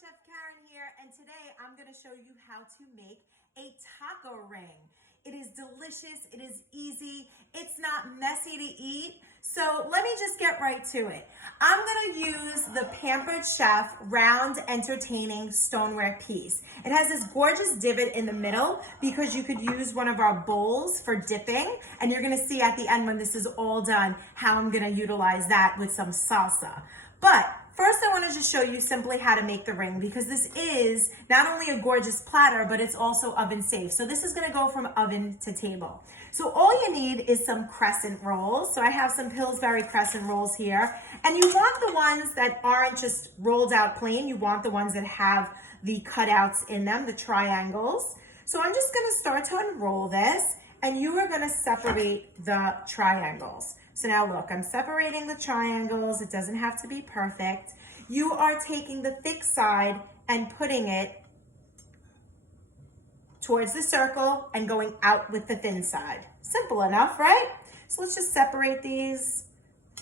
Chef Karen here, and today I'm going to show you how to make a taco ring. It is delicious, it is easy, it's not messy to eat, so let me just get right to it. I'm going to use the Pampered Chef round entertaining stoneware piece. It has this gorgeous divot in the middle because you could use one of our bowls for dipping, and you're going to see at the end when this is all done how I'm going to utilize that with some salsa. But first, I want to just show you simply how to make the ring because this is not only a gorgeous platter, but it's also oven safe. So this is going to go from oven to table. So all you need is some crescent rolls. So I have some Pillsbury crescent rolls here. And you want the ones that aren't just rolled out plain. You want the ones that have the cutouts in them, the triangles. So I'm just going to start to unroll this, and you are going to separate the triangles. So now look, I'm separating the triangles. It doesn't have to be perfect. You are taking the thick side and putting it towards the circle and going out with the thin side. Simple enough, right? So let's just separate these.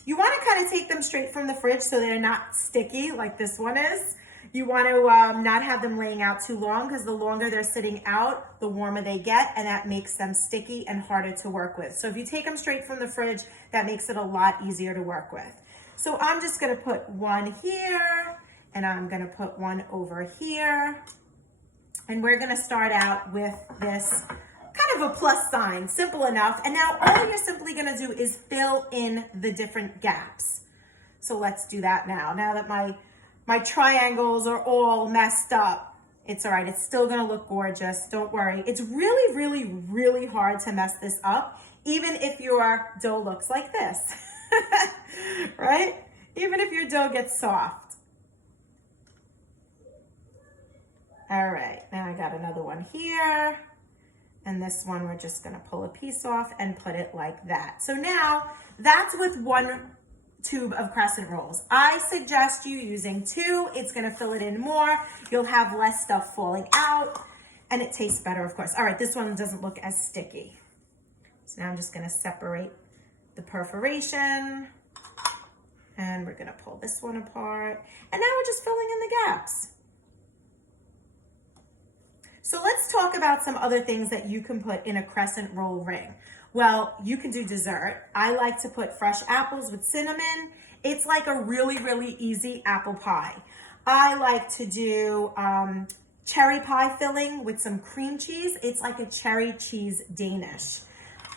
You want to kind of take them straight from the fridge so they're not sticky like this one is. You want to not have them laying out too long because the longer they're sitting out, the warmer they get, and that makes them sticky and harder to work with. So if you take them straight from the fridge, that makes it a lot easier to work with. So I'm just going to put one here, and I'm going to put one over here. And we're going to start out with this kind of a plus sign, simple enough. And now all you're simply going to do is fill in the different gaps. So let's do that now. Now that my triangles are all messed up, it's all right. It's still gonna look gorgeous. Don't worry. It's really, really, really hard to mess this up, even if your dough looks like this, right? Even if your dough gets soft. All right, now I got another one here. And this one, we're just gonna pull a piece off and put it like that. So now that's with one tube of crescent rolls. I suggest you using two. It's going to fill it in more. You'll have less stuff falling out, and it tastes better, of course. All right, this one doesn't look as sticky. So now I'm just going to separate the perforation, and we're going to pull this one apart. And now we're just filling in the gaps. So let's talk about some other things that you can put in a crescent roll ring. Well, you can do dessert. I like to put fresh apples with cinnamon. It's like a really, really easy apple pie. I like to do cherry pie filling with some cream cheese. It's like a cherry cheese Danish.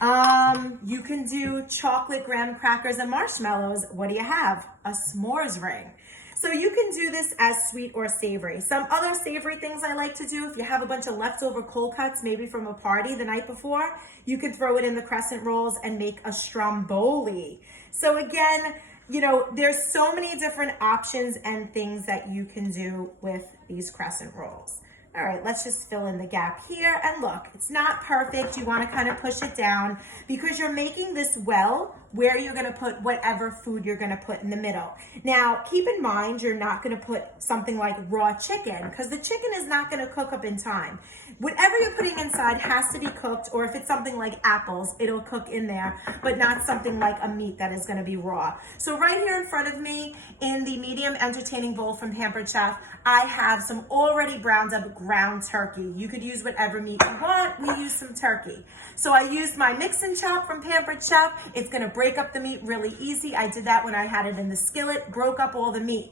You can do chocolate graham crackers and marshmallows. What do you have? A s'mores ring. So you can do this as sweet or savory. Some other savory things I like to do, if you have a bunch of leftover cold cuts, maybe from a party the night before, you could throw it in the crescent rolls and make a stromboli. So again, you know, there's so many different options and things that you can do with these crescent rolls. All right, let's just fill in the gap here. And look, it's not perfect. You want to kind of push it down because you're making this well where you're going to put whatever food you're going to put in the middle. Now, keep in mind, you're not going to put something like raw chicken because the chicken is not going to cook up in time. Whatever you're putting inside has to be cooked, or if it's something like apples, it'll cook in there, but not something like a meat that is going to be raw. So right here in front of me in the medium entertaining bowl from Pampered Chef, I have some already browned up ground turkey. You could use whatever meat you want. We use some turkey. So I used my mix and chop from Pampered Chef. It's going to break up the meat really easy. I did that when I had it in the skillet, broke up all the meat.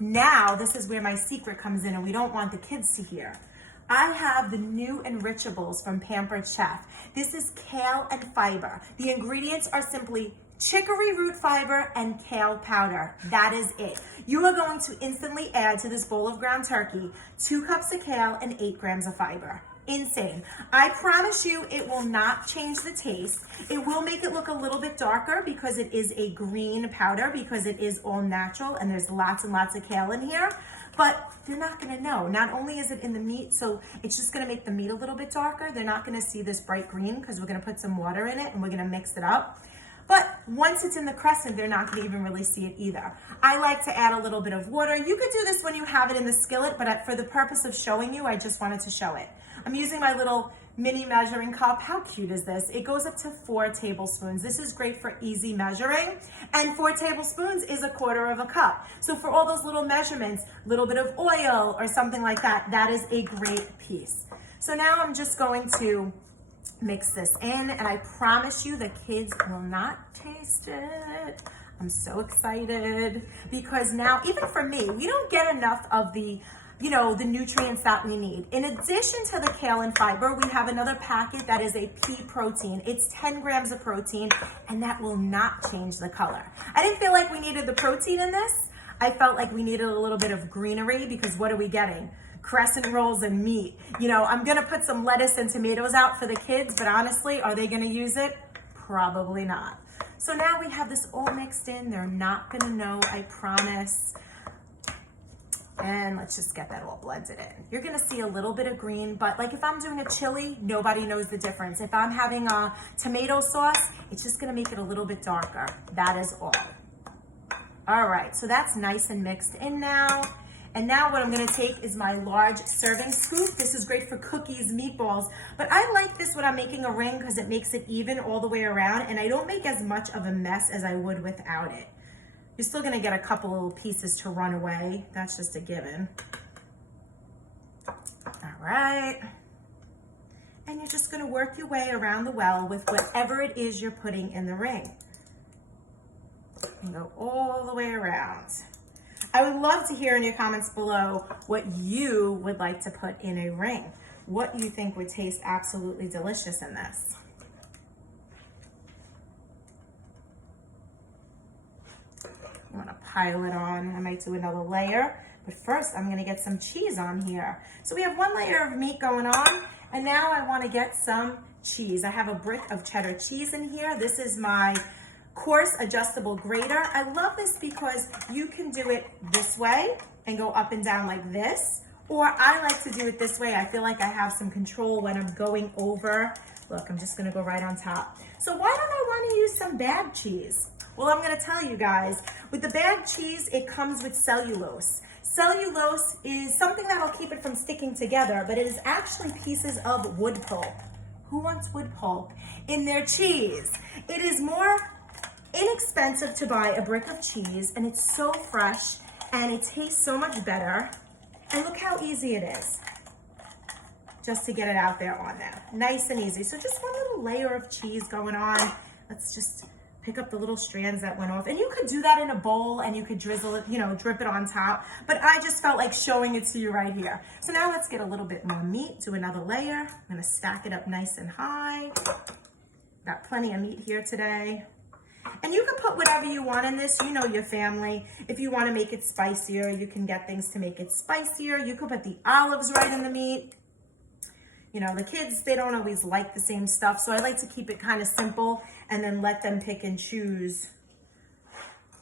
Now, this is where my secret comes in, and we don't want the kids to hear. I have the new Enrichables from Pampered Chef. This is kale and fiber. The ingredients are simply chicory root fiber and kale powder. That is it. You are going to instantly add to this bowl of ground turkey 2 cups of kale and 8 grams of fiber. Insane. I promise you it will not change the taste. It will make it look a little bit darker because it is a green powder, because it is all natural and there's lots and lots of kale in here. But they're not going to know. Not only is it in the meat, so it's just going to make the meat a little bit darker. They're not going to see this bright green because we're going to put some water in it and we're going to mix it up. But once it's in the crescent, they're not going to even really see it either. I like to add a little bit of water. You could do this when you have it in the skillet, but for the purpose of showing you, I just wanted to show it. I'm using my little mini measuring cup. How cute is this? It goes up to 4 tablespoons. This is great for easy measuring. And 4 tablespoons is 1/4 cup. So for all those little measurements, a little bit of oil or something like that, that is a great piece. So now I'm just going to mix this in, and I promise you the kids will not taste it. I'm so excited because now, even for me, we don't get enough of the the nutrients that we need. In addition to the kale and fiber, we have another packet that is a pea protein. It's 10 grams of protein, and that will not change the color. I didn't feel like we needed the protein in this. I felt like we needed a little bit of greenery because what are we getting? Crescent rolls and meat. I'm gonna put some lettuce and tomatoes out for the kids, but honestly, are they gonna use it? Probably not. So now we have this all mixed in. They're not gonna know, I promise. And let's just get that all blended in. You're gonna see a little bit of green, but like if I'm doing a chili, nobody knows the difference. If I'm having a tomato sauce, it's just gonna make it a little bit darker. That is all. All right, so that's nice and mixed in now. And now what I'm gonna take is my large serving scoop. This is great for cookies, meatballs, but I like this when I'm making a ring because it makes it even all the way around, and I don't make as much of a mess as I would without it. You're still gonna get a couple little pieces to run away. That's just a given. All right. And you're just gonna work your way around the well with whatever it is you're putting in the ring. And go all the way around. I would love to hear in your comments below what you would like to put in a ring. What you think would taste absolutely delicious in this. I'm gonna pile it on. I might do another layer, but first I'm gonna get some cheese on here. So we have 1 layer of meat going on, and now I wanna get some cheese. I have a brick of cheddar cheese in here. This is my coarse adjustable grater. I love this because you can do it this way and go up and down like this, or I like to do it this way. I feel like I have some control when I'm going over. Look, I'm just gonna go right on top. So why don't I wanna use some bag cheese? Well, I'm gonna tell you guys, with the bag cheese, it comes with cellulose. Cellulose is something that'll keep it from sticking together, but it is actually pieces of wood pulp. Who wants wood pulp in their cheese? It is more inexpensive to buy a brick of cheese, and it's so fresh, and it tastes so much better. And look how easy it is just to get it out there on there. Nice and easy. So just 1 little layer of cheese going on. Let's just pick up the little strands that went off. And you could do that in a bowl and you could drizzle it, drip it on top. But I just felt like showing it to you right here. So now let's get a little bit more meat, do another layer. I'm gonna stack it up nice and high. Got plenty of meat here today. And you can put whatever you want in this. You know your family. If you wanna make it spicier, you can get things to make it spicier. You could put the olives right in the meat. The kids, they don't always like the same stuff, so I like to keep it kind of simple and then let them pick and choose,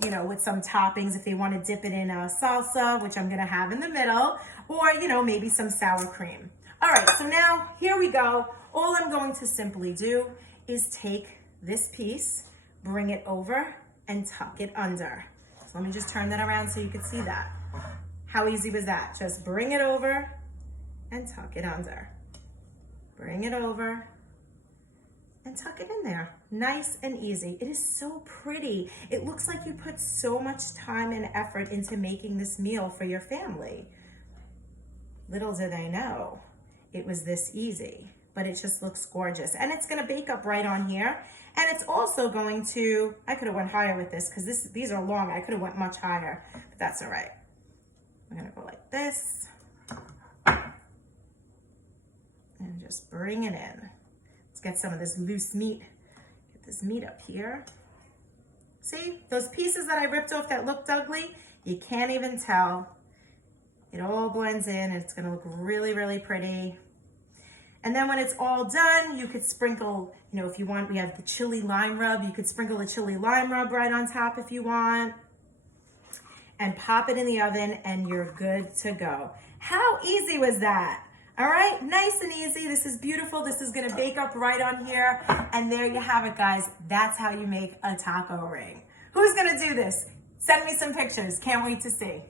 with some toppings if they want to dip it in a salsa, which I'm going to have in the middle, or, maybe some sour cream. All right, so now here we go. All I'm going to simply do is take this piece, bring it over, and tuck it under. So let me just turn that around so you can see that. How easy was that? Just bring it over and tuck it under. Bring it over and tuck it in there. Nice and easy. It is so pretty. It looks like you put so much time and effort into making this meal for your family. Little do they know, it was this easy, but it just looks gorgeous. And it's gonna bake up right on here. And it's also going to, I could have went higher with this because these are long. I could have went much higher, but that's all right. I'm gonna go like this. And just bring it in. Let's get some of this loose meat. Get this meat up here. See, those pieces that I ripped off that looked ugly, you can't even tell. It all blends in and it's gonna look really, really pretty. And then when it's all done, you could sprinkle, if you want, we have the chili lime rub. You could sprinkle the chili lime rub right on top if you want. And pop it in the oven and you're good to go. How easy was that? All right, nice and easy. This is beautiful. This is gonna bake up right on here. And there you have it, guys. That's how you make a taco ring. Who's gonna do this? Send me some pictures. Can't wait to see.